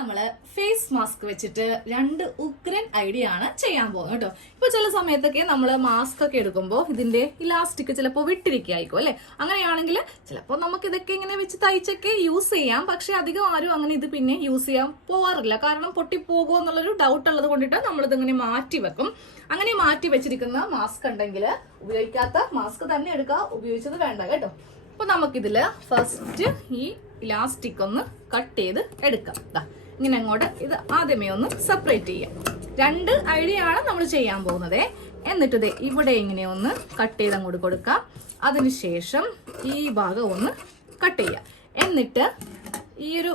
നമ്മള് face mask വെച്ചിട്ട് രണ്ട് ഉഗ്രൻ ഐഡിയ ആണ് ചെയ്യാൻ പോകുന്നത് കേട്ടോ. ഇപ്പൊ ചില സമയത്തൊക്കെ നമ്മള് മാസ്ക് ഒക്കെ എടുക്കുമ്പോൾ ഇതിന്റെ ഇലാസ്റ്റിക് ചിലപ്പോൾ വിട്ടിരിക്കും അല്ലെ. അങ്ങനെയാണെങ്കിൽ ചിലപ്പോൾ നമുക്ക് ഇതൊക്കെ ഇങ്ങനെ വെച്ച് തയ്ച്ചൊക്കെ യൂസ് ചെയ്യാം. പക്ഷെ അധികം ആരും അങ്ങനെ ഇത് പിന്നെ യൂസ് ചെയ്യാൻ പോവാറില്ല. കാരണം പൊട്ടിപ്പോകുമോ എന്നുള്ളൊരു ഡൗട്ട് ഉള്ളത് കൊണ്ടിട്ട് നമ്മളിത് ഇങ്ങനെ മാറ്റി വെക്കും. അങ്ങനെ മാറ്റി വെച്ചിരിക്കുന്ന മാസ്ക് ഉണ്ടെങ്കിൽ ഉപയോഗിക്കാത്ത മാസ്ക് തന്നെ എടുക്കുക, ഉപയോഗിച്ചത് വേണ്ട കേട്ടോ. അപ്പൊ നമുക്കിതില് ഫസ്റ്റ് ഈ ഇലാസ്റ്റിക് ഒന്ന് കട്ട് ചെയ്ത് എടുക്കാം. ഇങ്ങനെ അങ്ങോട്ട് ഇത് ആദ്യമേ ഒന്ന് സെപ്പറേറ്റ് ചെയ്യാം. രണ്ട് ഐഡിയ ആണ് നമ്മൾ ചെയ്യാൻ പോകുന്നത്. എന്നിട്ട് ഇത് ഇവിടെ ഇങ്ങനെ ഒന്ന് കട്ട് ചെയ്ത് അങ്ങോട്ട് കൊടുക്കാം. അതിനുശേഷം ഈ ഭാഗം ഒന്ന് കട്ട് ചെയ്യാം. എന്നിട്ട് ഈ ഒരു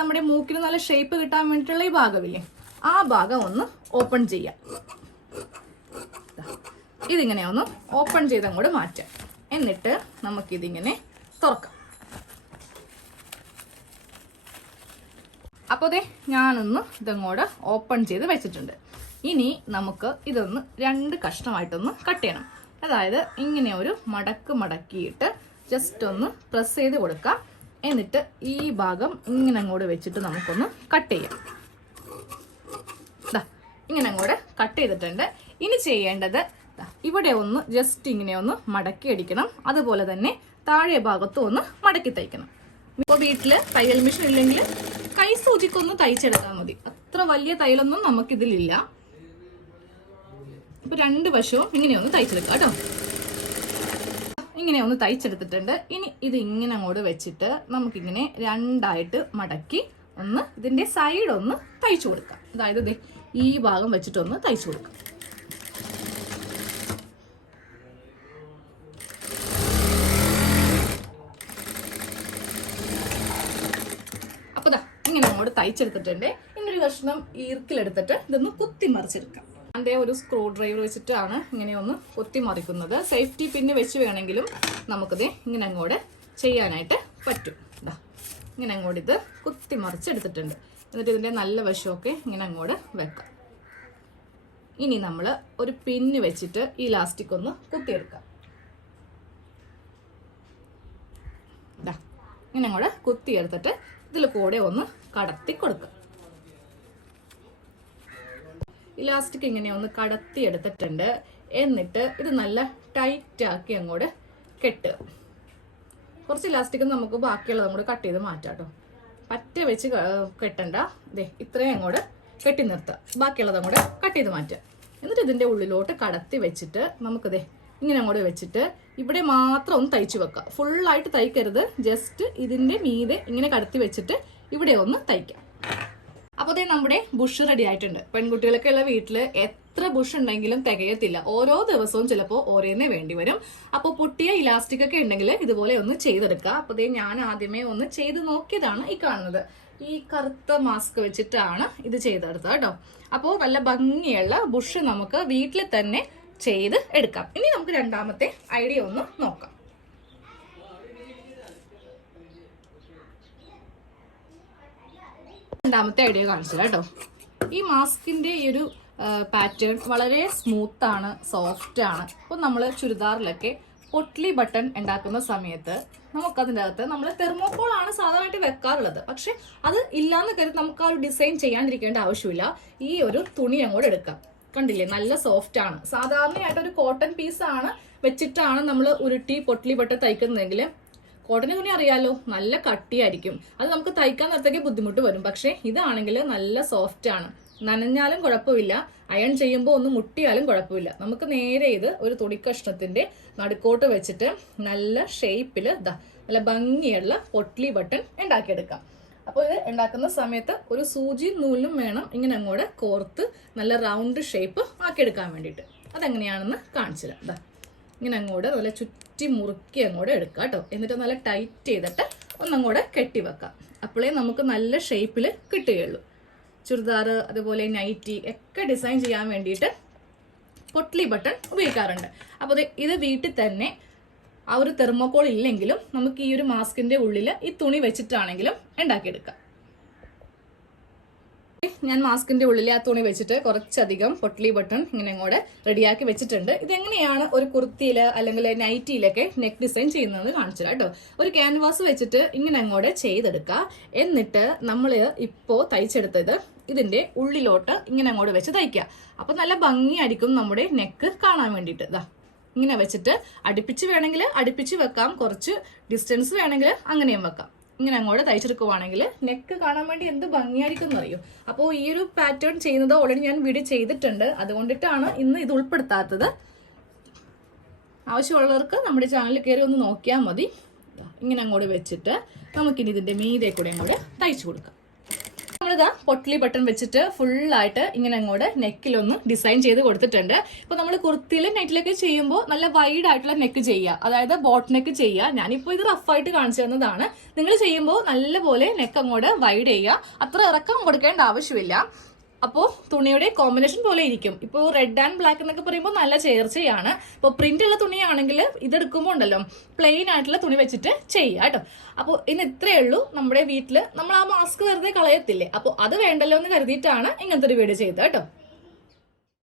നമ്മുടെ മൂക്കിന് നല്ല ഷേപ്പ് കിട്ടാൻ വേണ്ടിയിട്ടുള്ള ഈ ഭാഗമില്ലേ, ആ ഭാഗം ഒന്ന് ഓപ്പൺ ചെയ്യാം. ഇതിങ്ങനെ ഒന്ന് ഓപ്പൺ ചെയ്ത് അങ്ങോട്ട് മാറ്റാം. എന്നിട്ട് നമുക്കിതിങ്ങനെ തുറക്കാം. അപ്പോൾ അതെ ഞാനൊന്ന് ഇതങ്ങോട്ട് ഓപ്പൺ ചെയ്ത് വെച്ചിട്ടുണ്ട്. ഇനി നമുക്ക് ഇതൊന്ന് രണ്ട് കഷ്ണമായിട്ടൊന്ന് കട്ട് ചെയ്യണം. അതായത് ഇങ്ങനെ ഒരു മടക്കിയിട്ട് ജസ്റ്റ് ഒന്ന് പ്രസ് ചെയ്ത് കൊടുക്കാം. എന്നിട്ട് ഈ ഭാഗം ഇങ്ങനെ അങ്ങോട്ട് വെച്ചിട്ട് നമുക്കൊന്ന് കട്ട് ചെയ്യാം. ഇങ്ങനെ അങ്ങോട്ട് കട്ട് ചെയ്തിട്ടുണ്ട്. ഇനി ചെയ്യേണ്ടത് ഇവിടെ ഒന്ന് ജസ്റ്റ് ഇങ്ങനെ ഒന്ന് മടക്കി അടിക്കണം. അതുപോലെ തന്നെ താഴെ ഭാഗത്തും ഒന്ന് മടക്കി തയ്ക്കണം. ഇപ്പോൾ വീട്ടില് തയ്യൽ മെഷീൻ ഇല്ലെങ്കിൽ കൈ സൂചിക്കൊന്ന് തയ്ച്ചെടുത്താൽ മതി. അത്ര വലിയ തയ്യലൊന്നും നമുക്കിതിലില്ല. ഇപ്പൊ രണ്ട് വശവും ഇങ്ങനെ ഒന്ന് തയ്ച്ചെടുക്കാം കേട്ടോ. ഇങ്ങനെ ഒന്ന് തയ്ച്ചെടുത്തിട്ടുണ്ട്. ഇനി ഇത് ഇങ്ങനെ അങ്ങോട്ട് വെച്ചിട്ട് നമുക്കിങ്ങനെ രണ്ടായിട്ട് മടക്കി ഒന്ന് ഇതിന്റെ സൈഡ് ഒന്ന് തയ്ച്ചു കൊടുക്കാം. അതായത് ഈ ഭാഗം വെച്ചിട്ടൊന്ന് തയ്ച്ചു കൊടുക്കാം. ഇങ്ങനെ അങ്ങോട്ട് തയ്ച്ചെടുത്തിട്ടുണ്ട്. ഇന്നൊരു കഷ്ണം ഈർക്കിലെടുത്തിട്ട് ഇതൊന്ന് കുത്തി മറിച്ചെടുക്കാം. അതിൻ്റെ ഒരു സ്ക്രൂ ഡ്രൈവർ വെച്ചിട്ടാണ് ഇങ്ങനെ ഒന്ന് കുത്തി മറിക്കുന്നത്. സേഫ്റ്റി പിന്നെ വെച്ച് വേണമെങ്കിലും നമുക്കിത് ഇങ്ങനെ അങ്ങോട്ട് ചെയ്യാനായിട്ട് പറ്റും. ഇങ്ങനെ അങ്ങോട്ട് ഇത് കുത്തി മറിച്ചെടുത്തിട്ടുണ്ട്. എന്നിട്ട് ഇതിൻ്റെ നല്ല വശമൊക്കെ ഇങ്ങനെ അങ്ങോട്ട് വെക്കാം. ഇനി നമ്മൾ ഒരു പിന്ന് വെച്ചിട്ട് ഈ ഇലാസ്റ്റിക് ഒന്ന് കുത്തിയെടുക്കാം. ഇങ്ങനെ അങ്ങോട്ട് കുത്തിയെടുത്തിട്ട് ഇതിൽ കൂടെ ഒന്ന് കടത്തി കൊടുക്കുക. ഇലാസ്റ്റിക് ഇങ്ങനെ ഒന്ന് കടത്തി എടുത്തിട്ടുണ്ട്. എന്നിട്ട് ഇത് നല്ല ടൈറ്റ് ആക്കി അങ്ങോട്ട് കെട്ടുക. കുറച്ച് ഇലാസ്റ്റിക് നമുക്ക് ബാക്കിയുള്ളത് അങ്ങോട്ട് കട്ട് ചെയ്ത് മാറ്റാം കേട്ടോ. പറ്റ വെച്ച് കെട്ടണ്ട. ഇത്രയും അങ്ങോട്ട് കെട്ടി നിർത്തുക. ബാക്കിയുള്ളത് അങ്ങോട്ട് കട്ട് ചെയ്ത് മാറ്റുക. എന്നിട്ട് ഇതിന്റെ ഉള്ളിലോട്ട് കടത്തി വെച്ചിട്ട് നമുക്കിതേ ഇങ്ങനെ അങ്ങോട്ട് വെച്ചിട്ട് ഇവിടെ മാത്രം ഒന്ന് തയ്ച്ചു വെക്കുക. ഫുള്ളായിട്ട് തയ്ക്കരുത്. ജസ്റ്റ് ഇതിന്റെ മീതെ ഇങ്ങനെ കടത്തി വെച്ചിട്ട് ഇവിടെ ഒന്ന് തയ്ക്കാം. അപ്പോൾ നമ്മുടെ ബുഷ് റെഡി ആയിട്ടുണ്ട്. പെൺകുട്ടികളൊക്കെ ഉള്ള വീട്ടിൽ എത്ര ബുഷ് ഉണ്ടെങ്കിലും തികയത്തില്ല. ഓരോ ദിവസവും ചിലപ്പോൾ ഓരോന്നേ വേണ്ടി വരും. അപ്പോൾ പൊട്ടിയ ഇലാസ്റ്റിക് ഒക്കെ ഉണ്ടെങ്കിൽ ഇതുപോലെ ഒന്ന് ചെയ്തെടുക്കുക. അപ്പോൾ ഞാൻ ആദ്യമേ ഒന്ന് ചെയ്ത് നോക്കിയതാണ് ഈ കാണുന്നത്. ഈ കറുത്ത മാസ്ക് വെച്ചിട്ടാണ് ഇത് ചെയ്തെടുത്തത് കേട്ടോ. അപ്പോൾ നല്ല ഭംഗിയുള്ള ബുഷ് നമുക്ക് വീട്ടിൽ തന്നെ ചെയ്ത് എടുക്കാം. ഇനി നമുക്ക് രണ്ടാമത്തെ ഐഡിയ ഒന്ന് നോക്കാം. രണ്ടാമത്തെ ഐഡിയ കാണിച്ചില്ല കേട്ടോ. ഈ മാസ്കിന്റെ ഈ ഒരു പാറ്റേൺ വളരെ സ്മൂത്ത് ആണ്, സോഫ്റ്റ് ആണ്. അപ്പോൾ നമ്മൾ ചുരിദാറിലൊക്കെ പൊട്ട്ലി ബട്ടൺ ഉണ്ടാക്കുന്ന സമയത്ത് നമുക്കതിൻ്റെ അകത്ത് നമ്മൾ തെർമോക്കോൾ ആണ് സാധാരണയായിട്ട് വെക്കാറുള്ളത്. പക്ഷെ അത് ഇല്ലാന്ന് കരുതി നമുക്ക് ആ ഒരു ഡിസൈൻ ചെയ്യാണ്ടിരിക്കേണ്ട ആവശ്യമില്ല. ഈ ഒരു തുണി അങ്ങോട്ട് എടുക്കാം. കണ്ടില്ലേ, നല്ല സോഫ്റ്റ് ആണ്. സാധാരണയായിട്ട് ഒരു കോട്ടൺ പീസ് ആണ് വെച്ചിട്ടാണ് നമ്മൾ ഉരുട്ടി പൊട്ട്ലി ബട്ടൺ തയ്ക്കുന്നതെങ്കിൽ കോട്ടന് തുണി അറിയാലോ, നല്ല കട്ടിയായിരിക്കും. അത് നമുക്ക് തയ്ക്കാൻ നേരത്തേക്ക് ബുദ്ധിമുട്ട് വരും. പക്ഷെ ഇതാണെങ്കിൽ നല്ല സോഫ്റ്റ് ആണ്. നനഞ്ഞാലും കുഴപ്പമില്ല, അയൺ ചെയ്യുമ്പോൾ ഒന്ന് മുട്ടിയാലും കുഴപ്പമില്ല. നമുക്ക് നേരെ ഇത് ഒരു തുണിക്കഷ്ണത്തിന്റെ നടുക്കോട്ട് വെച്ചിട്ട് നല്ല ഷേപ്പിൽ നല്ല ഭംഗിയുള്ള പൊട്ട്ലി ബട്ടൺ ഉണ്ടാക്കിയെടുക്കാം. അപ്പോൾ ഇത് ഉണ്ടാക്കുന്ന സമയത്ത് ഒരു സൂചി നൂലും വേണം ഇങ്ങനെ അങ്ങോട്ട് കോർത്ത് നല്ല റൗണ്ട് ഷേപ്പ് ആക്കിയെടുക്കാൻ വേണ്ടിയിട്ട്. അതെങ്ങനെയാണെന്ന് കാണിച്ചു തരാം. ഇങ്ങനെ അങ്ങോട്ട് നല്ല ചുറ്റി മുറുക്കി അങ്ങോട്ട് എടുക്കുക കേട്ടോ. എന്നിട്ട് നല്ല ടൈറ്റ് ചെയ്തിട്ട് ഒന്നങ്ങോട്ട് കെട്ടി വെക്കാം. അപ്പോഴേ നമുക്ക് നല്ല ഷേപ്പിൽ കിട്ടുകയുള്ളൂ. ചുരിദാർ അതുപോലെ നൈറ്റി ഒക്കെ ഡിസൈൻ ചെയ്യാൻ വേണ്ടിയിട്ട് പൊട്ട്ലി ബട്ടൺ ഉപയോഗിക്കാറുണ്ട്. അപ്പോൾ ഇത് വീട്ടിൽ തന്നെ ആ ഒരു തെർമോക്കോൾ ഇല്ലെങ്കിലും നമുക്ക് ഈ ഒരു മാസ്കിന്റെ ഉള്ളിൽ ഈ തുണി വെച്ചിട്ടാണെങ്കിലും ഉണ്ടാക്കിയെടുക്കാം. ഞാൻ മാസ്കിന്റെ ഉള്ളിൽ ആ തുണി വെച്ചിട്ട് കുറച്ചധികം പൊട്ട്ലി ബട്ടൺ ഇങ്ങനെ അങ്ങോട്ട് റെഡിയാക്കി വെച്ചിട്ടുണ്ട്. ഇതെങ്ങനെയാണ് ഒരു കുർത്തിയില് അല്ലെങ്കിൽ നൈറ്റിയിലൊക്കെ നെക്ക് ഡിസൈൻ ചെയ്യുന്നത് കാണിച്ചു കേട്ടോ. ഒരു ക്യാൻവാസ് വെച്ചിട്ട് ഇങ്ങനെ അങ്ങോട്ട് ചെയ്തെടുക്കുക. എന്നിട്ട് നമ്മൾ ഇപ്പോ തയ്ച്ചെടുത്തത് ഇതിന്റെ ഉള്ളിലോട്ട് ഇങ്ങനെ അങ്ങോട്ട് വെച്ച് തയ്ക്കുക. അപ്പൊ നല്ല ഭംഗിയായിരിക്കും നമ്മുടെ നെക്ക് കാണാൻ വേണ്ടിയിട്ട്. ഇതാ ഇങ്ങനെ വെച്ചിട്ട് അടുപ്പിച്ച് വേണമെങ്കിൽ അടുപ്പിച്ച് വെക്കാം, കുറച്ച് ഡിസ്റ്റൻസ് വേണമെങ്കിൽ അങ്ങനെയും വെക്കാം. ഇങ്ങനെ അങ്ങോട്ട് തയ്ച്ചെടുക്കുവാണെങ്കിൽ നെക്ക് കാണാൻ വേണ്ടി എന്ത് ഭംഗിയായിരിക്കും എന്നറിയോ. അപ്പോൾ ഈ ഒരു പാറ്റേൺ ചെയ്യുന്നത് ഓൾറെഡി ഞാൻ വീഡിയോ ചെയ്തിട്ടുണ്ട്, അതുകൊണ്ടിട്ടാണ് ഇന്ന് ഇത് ഉൾപ്പെടുത്താത്തത്. ആവശ്യമുള്ളവർക്ക് നമ്മുടെ ചാനലിൽ കയറി ഒന്ന് നോക്കിയാൽ മതി. ഇങ്ങനെ അങ്ങോട്ട് വെച്ചിട്ട് നമുക്കിനി ഇതിന്റെ മീതെ കൂടെ അങ്ങോട്ട് തയ്ച്ചു കൊടുക്കാം. നമ്മളിതാ പൊട്ട്ലി ബട്ടൺ വെച്ചിട്ട് ഫുള്ളായിട്ട് ഇങ്ങനെ അങ്ങോട്ട് നെക്കിലൊന്ന് ഡിസൈൻ ചെയ്ത് കൊടുത്തിട്ടുണ്ട്. ഇപ്പൊ നമ്മൾ കുർത്തിയിലും നെറ്റിലൊക്കെ ചെയ്യുമ്പോൾ നല്ല വൈഡ് ആയിട്ടുള്ള നെക്ക് ചെയ്യുക, അതായത് ബോട്ട് നെക്ക് ചെയ്യുക. ഞാനിപ്പോ ഇത് റഫായിട്ട് കാണിച്ചു തന്നതാണ്. നിങ്ങൾ ചെയ്യുമ്പോൾ നല്ലപോലെ നെക്ക് അങ്ങോട്ട് വൈഡ് ചെയ്യുക, അത്ര ഇറക്കം കൊടുക്കേണ്ട ആവശ്യമില്ല. അപ്പോൾ തുണിയുടെ കോമ്പിനേഷൻ പോലെ ഇരിക്കും. ഇപ്പോൾ റെഡ് ആൻഡ് ബ്ലാക്ക് എന്നൊക്കെ പറയുമ്പോൾ നല്ല ചേർച്ചയാണ്. ഇപ്പോൾ പ്രിന്റ് ഉള്ള തുണിയാണെങ്കിൽ ഇതെടുക്കുമ്പോൾ ഉണ്ടല്ലോ പ്ലെയിൻ ആയിട്ടുള്ള തുണി വെച്ചിട്ട് ചെയ്യുക കേട്ടോ. അപ്പോൾ ഇന്ന് ഇത്രയേ ഉള്ളൂ. നമ്മുടെ വീട്ടിൽ നമ്മൾ ആ മാസ്ക് വെറുതെ കളയത്തില്ലേ, അപ്പോൾ അത് വേണ്ടല്ലോ എന്ന് കരുതിയിട്ടാണ് ഇങ്ങനത്തെ ഒരു വീഡിയോ ചെയ്തത് കേട്ടോ.